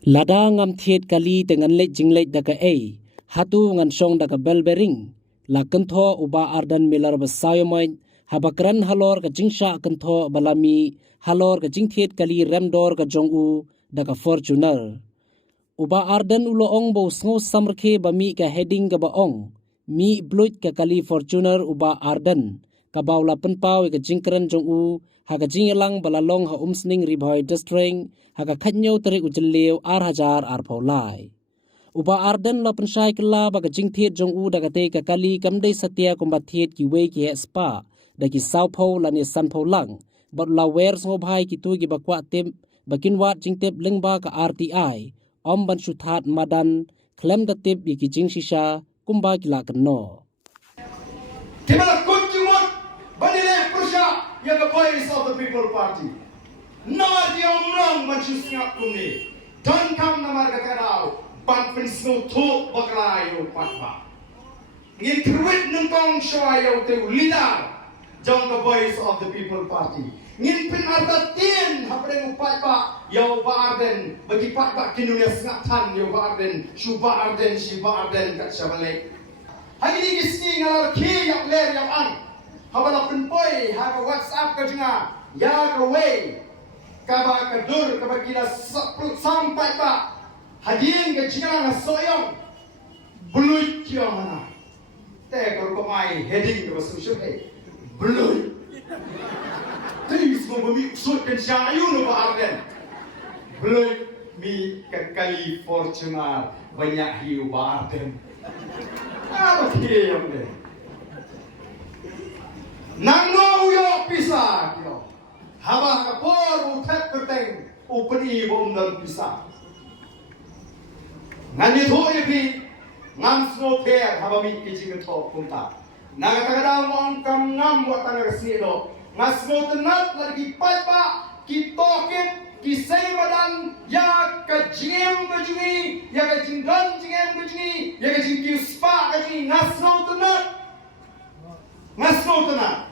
Lada ngam thiet kali dengan let jinglet daka hatu ngan song daka belbering la kentho uba Ardent milar basayomoy habakran halor ka jingsha kentho balami halor ka jingthiet kali remdor ka jongu daka Fortuner uba Ardent ulo ong bo sngo samrkhe bami ka heading ka baong mi Bluit ka kali Fortuner uba Ardent ka bawla penpaw ka jingkran jongu haka jingelang balalong ha umsning ribhoy district haka khanyo tari ujlew ar paulai uba Ardent lo Pynshai kala baga jingthiet jongu daga te ka kali kamdei satya kombathiet ki we ki spa daki saupho lani sanpho lang bot la wer so bhai ki tu gi bakwa tem bakin wat jingtep lengba ka RTI om ban shuthat madan klem da tip ki jing shisha kumba kila kanno Timala kunjumot banile prusha ya the voice of the people party na dia umrang manchusnya kuni don kam namar ka karau pan pinsno thu bakrayo patba ngin kruit nung tong shoayo te leader jong the voice of the people party ngin pin arda tin hapreng patba yo ba Ardent bagi patba kinunya ngatan yo ba Ardent shuba Ardent kat shamale hari ni kisni ngalor ki yak ler yak an habala penpoi ha ka WhatsApp ka jinga ya ka way ka ba ka dur ka ba kila sampai ba hadin ka jinga na soyong Bluit kyo mana te ko mai heading ka basu hey Bluit tis mo bumi sut kan sya ayun ba Ardent Bluit mi ka kali Fortuner banyak hiu ba Ardent apa kiyam deh nang no yo pisa kyo haba ka por utat perteng upani bomdan pisa ngani thoi pi ngam sno ter haba mi kijing tho punta naga tagada mo kam ngam watana kasni do ngasno tenat lagi paipa ki toket ki seimadan ya ka jingem bajini ya ka jinggan jingem bajini ya ka jingki spa bajini ngasno tenat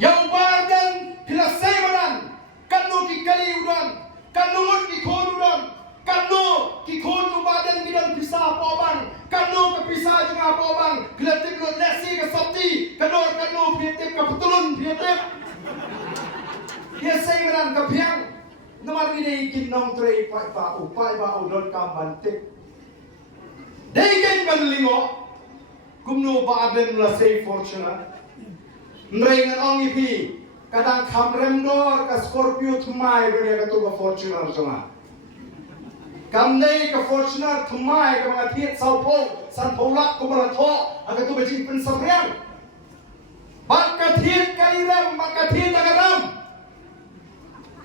yang badan pila seimadan kanu ki kali udan kanu mut ki khon udan kanu ki khon badan bidan pisa pobang kanu ka pisa jinga pobang glatik lo lesi ka sabti kanu pietep ka petulun pietep dia seimadan ka phiang namar ni kin nong trei pa upai ba udon kam bantik dei ken banlingo kumno ba Ardent la sei Fortuner nrengan ong ipi kadang khamrem dor ka Scorpio thumai bere ka tu ka Fortuner sama kamnei ka Fortuner thumai ka mga thiet saupo san pholak ko mala tho aga tu bejing pen samriang bat ka thiet kalirem bat ka thiet agaram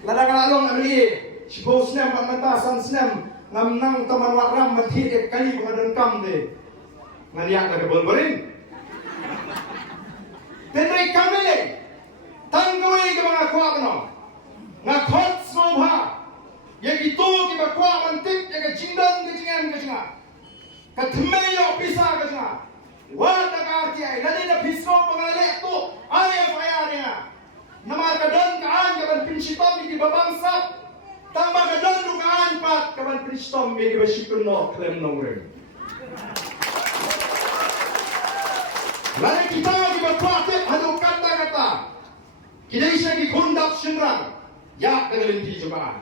ladang-ladang amli sibo snem mata san snem ngam nang taman wakram mathi ek kali pengadan kam de ngaliak ka bolborin tenai kamele tanggoi ke mga kwa kano ngakhot sobha yagi to ki ba kwa mantik yaga jingdan ke jinga ka thmeyo pisa ke jinga wa tagar ti ai lani na pisro pangale to aya payare nama kadang kaan kaban pinshitom di babang sap tamba kadang lukaan pat kaban pinshitom di basikun no klem nongre lari kita di bapate halo kata kidai siya di kundap sinrang yak dengan di jemaah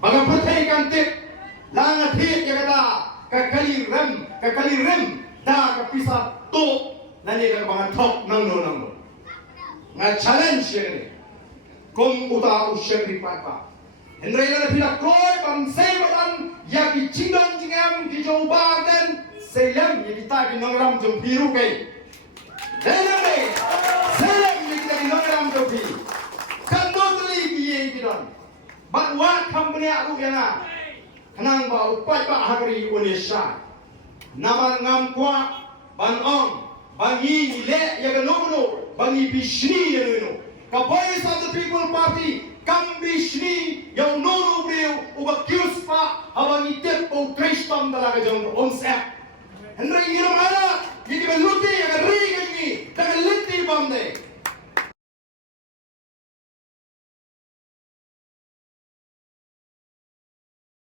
baga pertai kantip langat hit ya kata kakali rem da kapisa to nani ka bangan top nang nga challenge ni kung uta usya ni papa hendrai na pila koy pam sei badan ya ki chingan jingam ki jo Ardent selam ni kita ki nongram jo biru kai denare selam ni kita ki nongram jo bi kan do tli ki ye ki don bat wa company aku yana kanang ba upai ba hari Indonesia naman ngam kwa ban ong bangi le ya ga no bangi bishni yenu ka voice of the people party kam bishni yang nono breu uba kiuspa abangi tempo kristam dalaga jong onsep hendra yiro mana yidi beluti ya ri gani daga linti bamde